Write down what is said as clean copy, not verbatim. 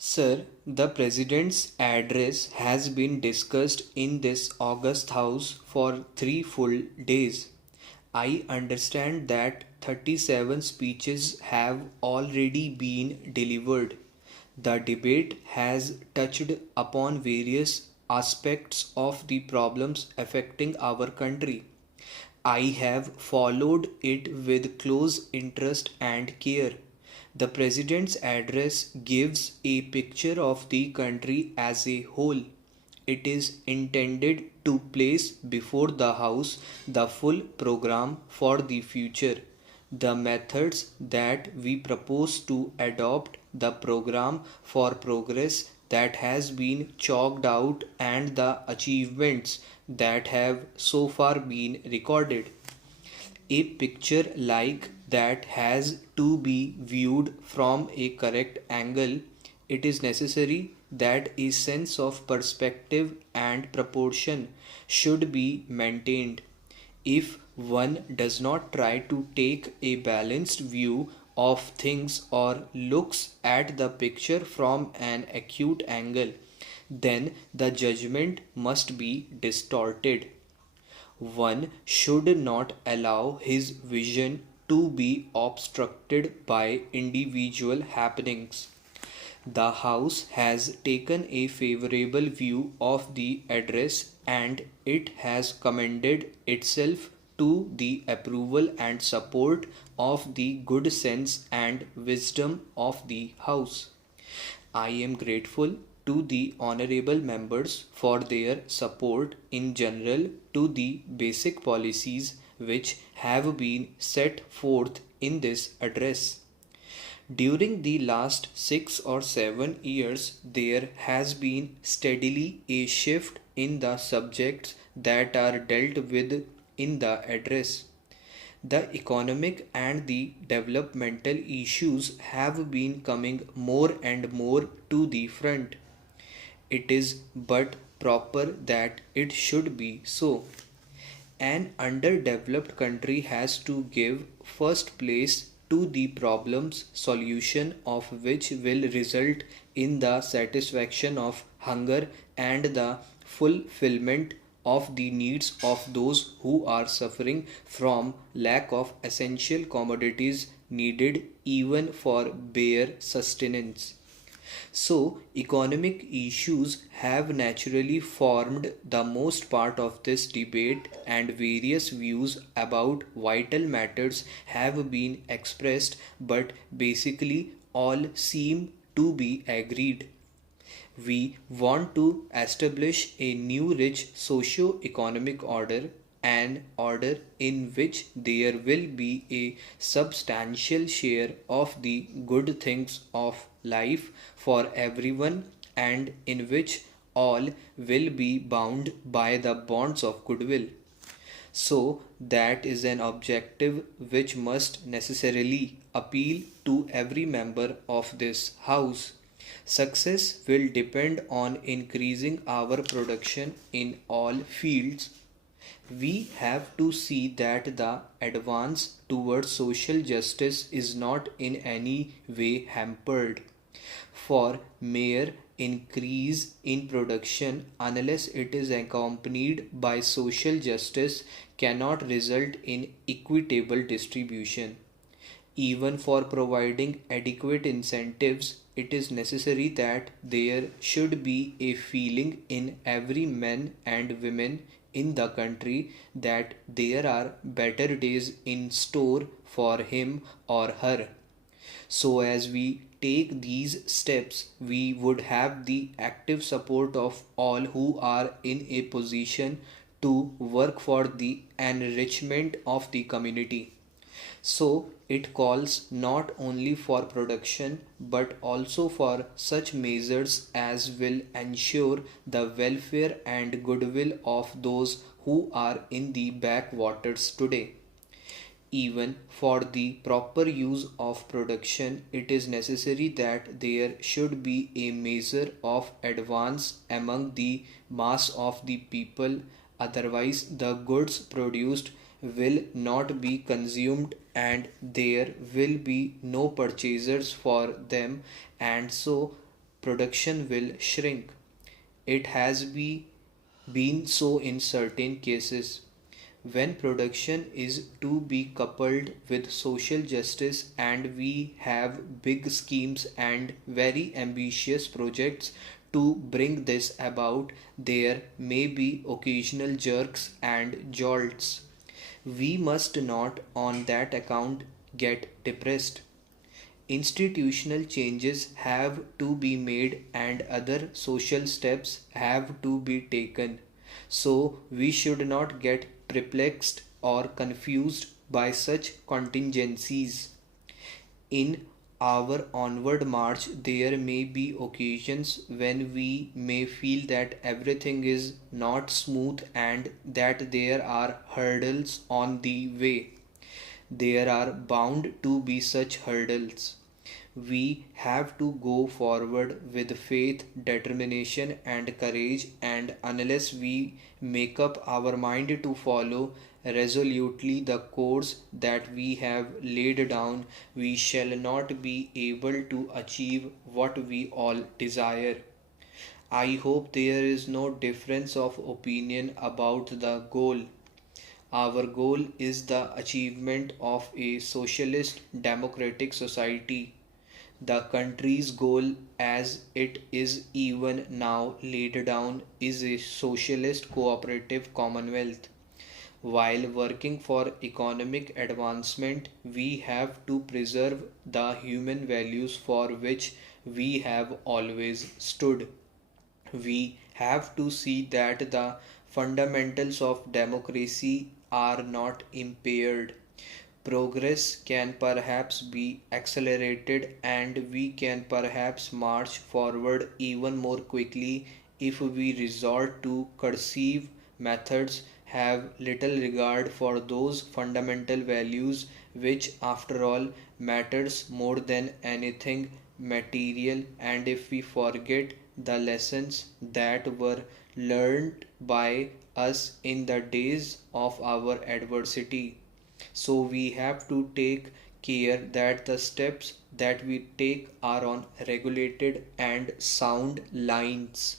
Sir, the President's address has been discussed in this August House for 3 full days. I understand that 37 speeches have already been delivered. The debate has touched upon various aspects of the problems affecting our country. I have followed it with close interest and care. The President's address gives a picture of the country as a whole. It is intended to place before the House the full program for the future, the methods that we propose to adopt, the program for progress that has been chalked out, and the achievements that have so far been recorded. A picture like that has to be viewed from a correct angle. It is necessary that a sense of perspective and proportion should be maintained. If one does not try to take a balanced view of things or looks at the picture from an acute angle, then the judgment must be distorted. One should not allow his vision to be obstructed by individual happenings. The House has taken a favorable view of the address and it has commended itself to the approval and support of the good sense and wisdom of the House. I am grateful to the honorable members for their support in general to the basic policies which have been set forth in this address. During the last 6 or 7 years, there has been steadily a shift in the subjects that are dealt with in the address. The economic and the developmental issues have been coming more and more to the front. It is but proper that it should be so. An underdeveloped country has to give first place to the problems solution of which will result in the satisfaction of hunger and the fulfillment of the needs of those who are suffering from lack of essential commodities needed even for bare sustenance. So, economic issues have naturally formed the most part of this debate, and various views about vital matters have been expressed, but basically, all seem to be agreed. We want to establish a new rich socio-economic order, an order in which there will be a substantial share of the good things of life for everyone and in which all will be bound by the bonds of goodwill. So, that is an objective which must necessarily appeal to every member of this House. Success will depend on increasing our production in all fields. We have to see that the advance towards social justice is not in any way hampered. For mere increase in production, unless it is accompanied by social justice, cannot result in equitable distribution. Even for providing adequate incentives, it is necessary that there should be a feeling in every man and woman in the country that there are better days in store for him or her. So, as we take these steps, we would have the active support of all who are in a position to work for the enrichment of the community. So, it calls not only for production but also for such measures as will ensure the welfare and goodwill of those who are in the backwaters today. Even for the proper use of production, it is necessary that there should be a measure of advance among the mass of the people, otherwise, the goods produced will not be consumed and there will be no purchasers for them, and so production will shrink. It has been so in certain cases. When production is to be coupled with social justice and we have big schemes and very ambitious projects to bring this about, there may be occasional jerks and jolts. We must not, on that account, get depressed. Institutional changes have to be made and other social steps have to be taken. So we should not get perplexed or confused by such contingencies. In our onward march, there may be occasions when we may feel that everything is not smooth and that there are hurdles on the way. There are bound to be such hurdles. We have to go forward with faith, determination, and courage, and unless we make up our mind to follow resolutely the course that we have laid down, we shall not be able to achieve what we all desire. I hope there is no difference of opinion about the goal. Our goal is the achievement of a socialist democratic society. The country's goal, as it is even now laid down, is a socialist cooperative commonwealth. While working for economic advancement, we have to preserve the human values for which we have always stood. We have to see that the fundamentals of democracy are not impaired. Progress can perhaps be accelerated and we can perhaps march forward even more quickly if we resort to cursive methods, have little regard for those fundamental values which after all matters more than anything material, and if we forget the lessons that were learned by us in the days of our adversity. So we have to take care that the steps that we take are on regulated and sound lines.